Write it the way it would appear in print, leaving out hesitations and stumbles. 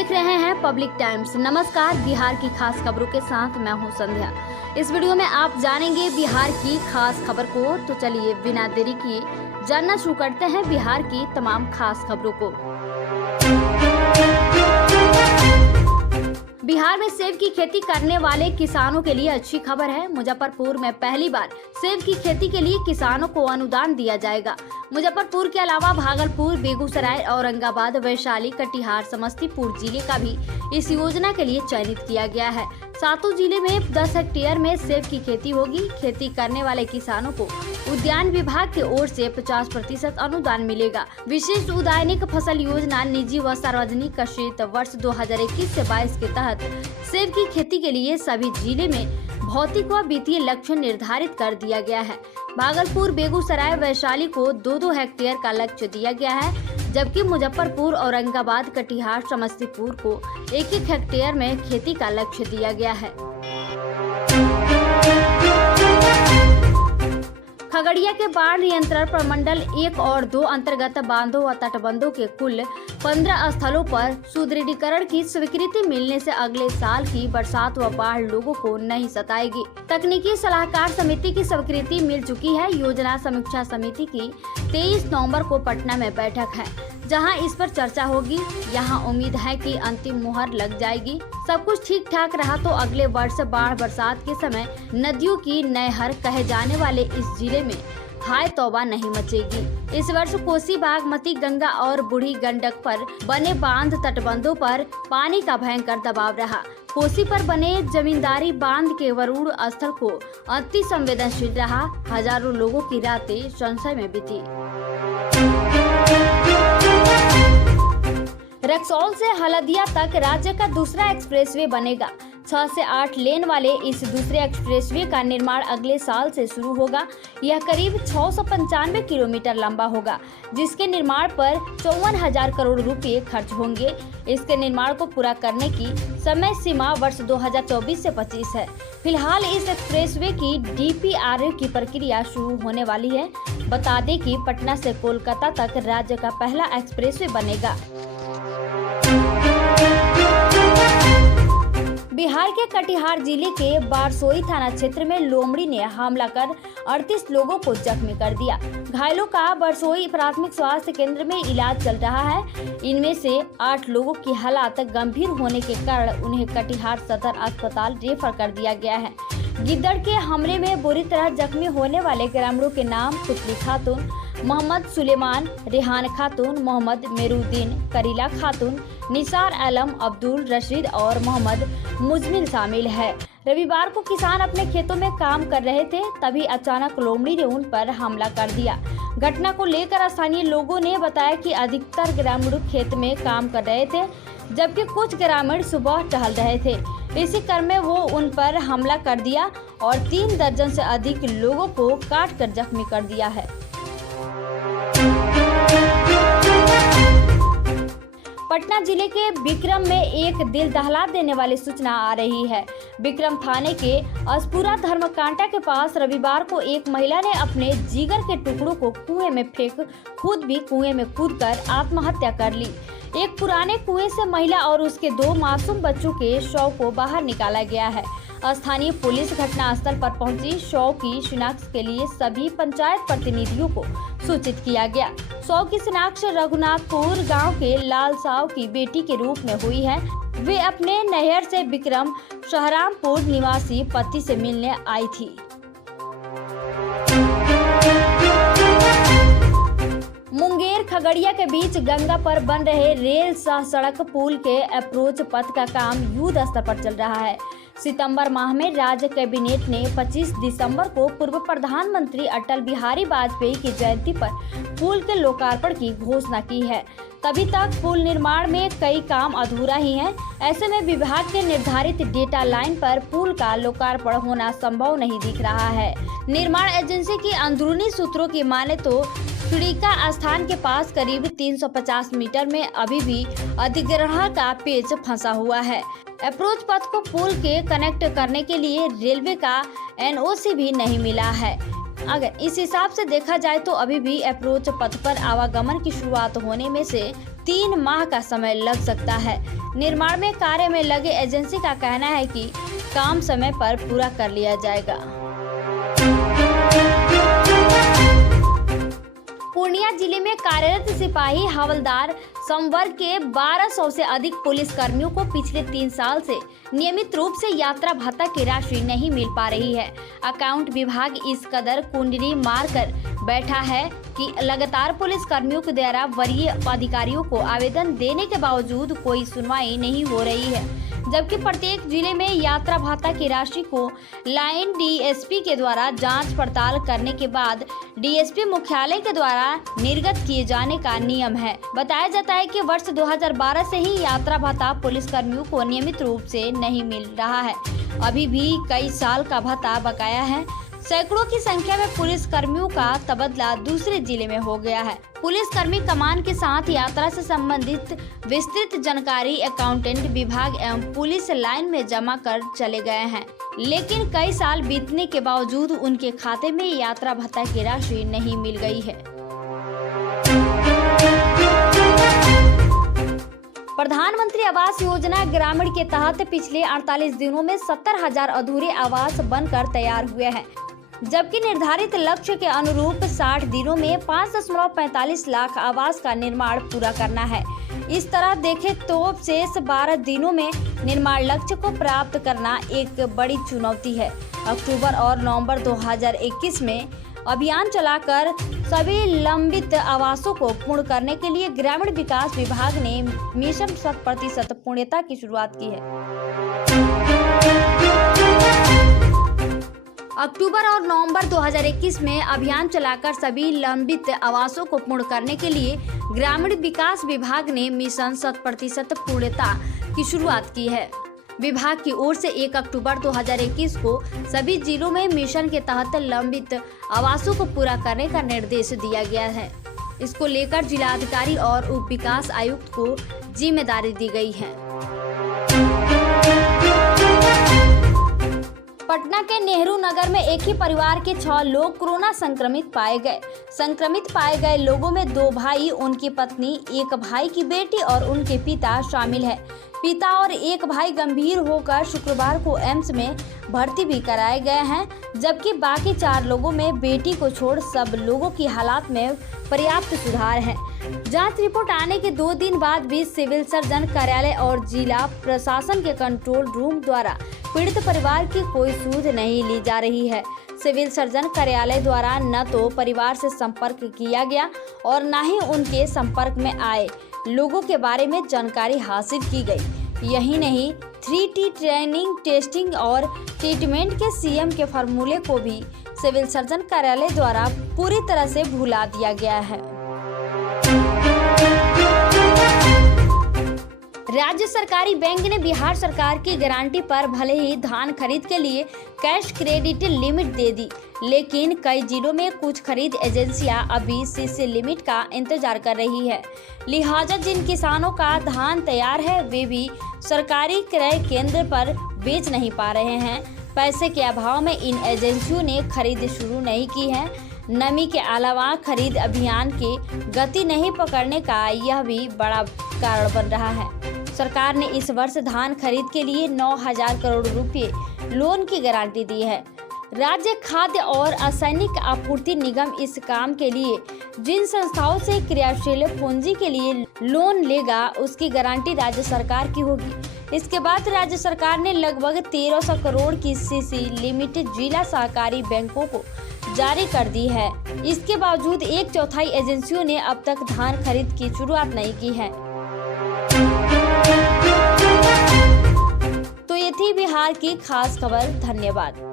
देख रहे हैं पब्लिक टाइम्स। नमस्कार, बिहार की खास खबरों के साथ मैं हूं संध्या। इस वीडियो में आप जानेंगे बिहार की खास खबर को। तो चलिए बिना देरी किए जानना शुरू करते हैं बिहार की तमाम खास खबरों को। बिहार में सेब की खेती करने वाले किसानों के लिए अच्छी खबर है। मुजफ्फरपुर में पहली बार सेब की खेती के लिए किसानों को अनुदान दिया जाएगा। मुजफ्फरपुर के अलावा भागलपुर, बेगूसराय, औरंगाबाद, वैशाली, कटिहार, समस्तीपुर जिले का भी इस योजना के लिए चयनित किया गया है। सातों जिले में 10 हेक्टेयर में सेब की खेती होगी। खेती करने वाले किसानों को उद्यान विभाग की ओर से 50% अनुदान मिलेगा। विशेष उद्यानिक फसल योजना निजी व सार्वजनिक क्षेत्र वर्ष 2021 से 22 के तहत सेब की खेती के लिए सभी जिले में भौतिक व वित्तीय लक्ष्य निर्धारित कर दिया गया है। भागलपुर, बेगूसराय, वैशाली को 2-2 हेक्टेयर का लक्ष्य दिया गया है, जबकि मुजफ्फरपुर, औरंगाबाद, कटिहार, समस्तीपुर को 1-1 हेक्टेयर में खेती का लक्ष्य दिया गया है। खगड़िया के बाढ़ नियंत्रण प्रमंडल 1 और 2 अंतर्गत बांधों व तटबंधों के कुल 15 स्थलों पर सुदृढ़ीकरण की स्वीकृति मिलने से अगले साल की बरसात व बाढ़ लोगों को नहीं सताएगी। तकनीकी सलाहकार समिति की स्वीकृति मिल चुकी है। योजना समीक्षा समिति की 23 नवंबर को पटना में बैठक है, जहां इस पर चर्चा होगी। यहां उम्मीद है कि अंतिम मुहर लग जाएगी। सब कुछ ठीक ठाक रहा तो अगले वर्ष बाढ़ बरसात के समय नदियों की नहर कहे जाने वाले इस जिले में हाय तौबा नहीं मचेगी। इस वर्ष कोसी, बागमती, गंगा और बूढ़ी गंडक पर बने बांध तटबंधों पर पानी का भयंकर दबाव रहा। कोसी पर बने जमींदारी बांध के वरुण स्थल को अति संवेदनशील रहा। हजारों लोगों की रातें संशय में बीती। रक्सौल से हल्दिया तक राज्य का दूसरा एक्सप्रेसवे बनेगा। 6 से 8 लेन वाले इस दूसरे एक्सप्रेसवे का निर्माण अगले साल से शुरू होगा। यह करीब 695 किलोमीटर लंबा होगा, जिसके निर्माण पर 54,000 करोड़ रुपए खर्च होंगे। इसके निर्माण को पूरा करने की समय सीमा वर्ष 2024 से 25 है। फिलहाल इस एक्सप्रेसवे की DPRA की प्रक्रिया शुरू होने वाली है। बता दें कि पटना से कोलकाता तक राज्य का पहला एक्सप्रेसवे बनेगा। बिहार के कटिहार जिले के बारसोई थाना क्षेत्र में लोमड़ी ने हमला कर 38 लोगों को जख्मी कर दिया। घायलों का बारसोई प्राथमिक स्वास्थ्य केंद्र में इलाज चल रहा है। इनमें से 8 लोगों की हालत गंभीर होने के कारण उन्हें कटिहार सदर अस्पताल रेफर कर दिया गया है। गिद्दड़ के हमले में बुरी तरह जख्मी होने वाले ग्रामीणों के नाम पुतली खातून, मोहम्मद सुलेमान, रेहान खातून, मोहम्मद मेरुद्दीन, करीला खातून, निसार आलम, अब्दुल रशीद और मोहम्मद मुजमिल शामिल है। रविवार को किसान अपने खेतों में काम कर रहे थे, तभी अचानक लोमड़ी ने उन पर हमला कर दिया। घटना को लेकर स्थानीय लोगों ने बताया कि अधिकतर ग्रामीण खेत में काम कर रहे थे, जबकि कुछ ग्रामीण सुबह टहल रहे थे। इसी क्रम में वो उन पर हमला कर दिया और 3 दर्जन से अधिक लोगों को काट कर जख्मी कर दिया है। पटना जिले के बिक्रम में एक दिल दहला देने वाली सूचना आ रही है। बिक्रम थाने के असपुरा धर्मकांटा के पास रविवार को एक महिला ने अपने जिगर के टुकड़ों को कुएं में फेंक खुद भी कुएं में कूदकर आत्महत्या कर ली। एक पुराने कुएं से महिला और उसके 2 मासूम बच्चों के शव को बाहर निकाला गया है। स्थानीय पुलिस घटनास्थल पर पहुंची। शव की शिनाख्त के लिए सभी पंचायत प्रतिनिधियों को सूचित किया गया। शव की शिनाख्त रघुनाथपुर गांव के लाल साव की बेटी के रूप में हुई है। वे अपने नैहर से बिक्रम शहरामपुर निवासी पति से मिलने आई थी। मुंगेर खगड़िया के बीच गंगा पर बन रहे रेल सह सड़क पुल के अप्रोच पथ का काम युद्ध स्तर पर चल रहा है। सितंबर माह में राज्य कैबिनेट ने 25 दिसंबर को पूर्व प्रधानमंत्री अटल बिहारी वाजपेयी की जयंती पर पुल के लोकार्पण की घोषणा की है। तभी तक पुल निर्माण में कई काम अधूरा ही है। ऐसे में विभाग के निर्धारित डेटा लाइन पर पुल का लोकार्पण होना संभव नहीं दिख रहा है। निर्माण एजेंसी की अंदरूनी सूत्रों की माने तो खिड़ीका स्थान के पास करीब 350 मीटर में अभी भी अधिग्रहण का पेच फंसा हुआ है। अप्रोच पथ को पुल के कनेक्ट करने के लिए रेलवे का NOC भी नहीं मिला है। अगर इस हिसाब से देखा जाए तो अभी भी अप्रोच पथ पर आवागमन की शुरुआत होने में से 3 माह का समय लग सकता है। निर्माण में कार्य में लगे एजेंसी का कहना है कि काम समय पर पूरा कर लिया जाएगा। पूर्णिया जिले में कार्यरत सिपाही हवलदार संवर्ग के 1200 से अधिक पुलिस कर्मियों को पिछले 3 साल से नियमित रूप से यात्रा भत्ता की राशि नहीं मिल पा रही है। अकाउंट विभाग इस कदर कुंडली मारकर बैठा है कि लगातार पुलिस कर्मियों के द्वारा वरीय अधिकारियों को आवेदन देने के बावजूद कोई सुनवाई नहीं हो रही है, जबकि प्रत्येक जिले में यात्रा भत्ता की राशि को लाइन डीएसपी के द्वारा जांच पड़ताल करने के बाद डीएसपी मुख्यालय के द्वारा निर्गत किए जाने का नियम है। बताया जाता है कि वर्ष 2012 से ही यात्रा भत्ता पुलिस कर्मियों को नियमित रूप से नहीं मिल रहा है। अभी भी कई साल का भत्ता बकाया है। सैकड़ों की संख्या में पुलिस कर्मियों का तबादला दूसरे जिले में हो गया है। पुलिस कर्मी कमान के साथ यात्रा से संबंधित विस्तृत जानकारी अकाउंटेंट विभाग एवं पुलिस लाइन में जमा कर चले गए हैं, लेकिन कई साल बीतने के बावजूद उनके खाते में यात्रा भत्ता की राशि नहीं मिल गई है। प्रधानमंत्री आवास योजना ग्रामीण के तहत पिछले 48 दिनों में 70,000 अधूरे आवास बनकर तैयार हुए हैं, जबकि निर्धारित लक्ष्य के अनुरूप 60 दिनों में 5.45 लाख आवास का निर्माण पूरा करना है। इस तरह देखें तो शेष 12 दिनों में निर्माण लक्ष्य को प्राप्त करना एक बड़ी चुनौती है। अक्टूबर और नवंबर 2021 में अभियान चलाकर सभी लंबित आवासों को पूर्ण करने के लिए ग्रामीण विकास विभाग ने मिशन 100% पूर्णता की शुरुआत की है। अक्टूबर और नवंबर 2021 में अभियान चलाकर सभी लंबित आवासों को पूर्ण करने के लिए ग्रामीण विकास विभाग ने मिशन 100% पूर्णता की शुरुआत की है। विभाग की ओर से 1 अक्टूबर 2021 को सभी जिलों में मिशन के तहत लंबित आवासों को पूरा करने का निर्देश दिया गया है। इसको लेकर जिलाधिकारी और उप विकास आयुक्त को जिम्मेदारी दी गई है। पटना के नेहरू नगर में एक ही परिवार के 6 लोग कोरोना संक्रमित पाए गए। संक्रमित पाए गए लोगों में 2 भाई, उनकी पत्नी, 1 भाई की बेटी और उनके पिता शामिल है। पिता और 1 भाई गंभीर होकर शुक्रवार को एम्स में भर्ती भी कराए गए हैं, जबकि बाकी 4 लोगों में बेटी को छोड़ सब लोगों की हालात में पर्याप्त सुधार है। जांच रिपोर्ट आने के 2 दिन बाद भी सिविल सर्जन कार्यालय और जिला प्रशासन के कंट्रोल रूम द्वारा पीड़ित परिवार की कोई सूद नहीं ली जा रही है। सिविल सर्जन कार्यालय द्वारा न तो परिवार से संपर्क किया गया और न ही उनके संपर्क में आए लोगों के बारे में जानकारी हासिल की गई। यही नहीं, 3T ट्रेनिंग, टेस्टिंग और ट्रीटमेंट के सीएम के फॉर्मूले को भी सिविल सर्जन कार्यालय द्वारा पूरी तरह से भुला दिया गया है। राज्य सरकारी बैंक ने बिहार सरकार की गारंटी पर भले ही धान खरीद के लिए कैश क्रेडिट लिमिट दे दी, लेकिन कई जिलों में कुछ खरीद एजेंसियां अभी सीसी लिमिट का इंतजार कर रही है। लिहाजा जिन किसानों का धान तैयार है वे भी सरकारी क्रय केंद्र पर बेच नहीं पा रहे हैं। पैसे के अभाव में इन एजेंसियों ने खरीद शुरू नहीं की है। नमी के अलावा खरीद अभियान की गति नहीं पकड़ने का यह भी बड़ा कारण बन रहा है। सरकार ने इस वर्ष धान खरीद के लिए 9,000 करोड़ रुपए लोन की गारंटी दी है। राज्य खाद्य और असैनिक आपूर्ति निगम इस काम के लिए जिन संस्थाओं से क्रियाशील पूंजी के लिए लोन लेगा उसकी गारंटी राज्य सरकार की होगी। इसके बाद राज्य सरकार ने लगभग 1300 करोड़ की सीसी लिमिट जिला सहकारी बैंकों को जारी कर दी है। इसके बावजूद 1/4 एजेंसियों ने अब तक धान खरीद की शुरुआत नहीं की है। तो ये थी बिहार की खास खबर। धन्यवाद।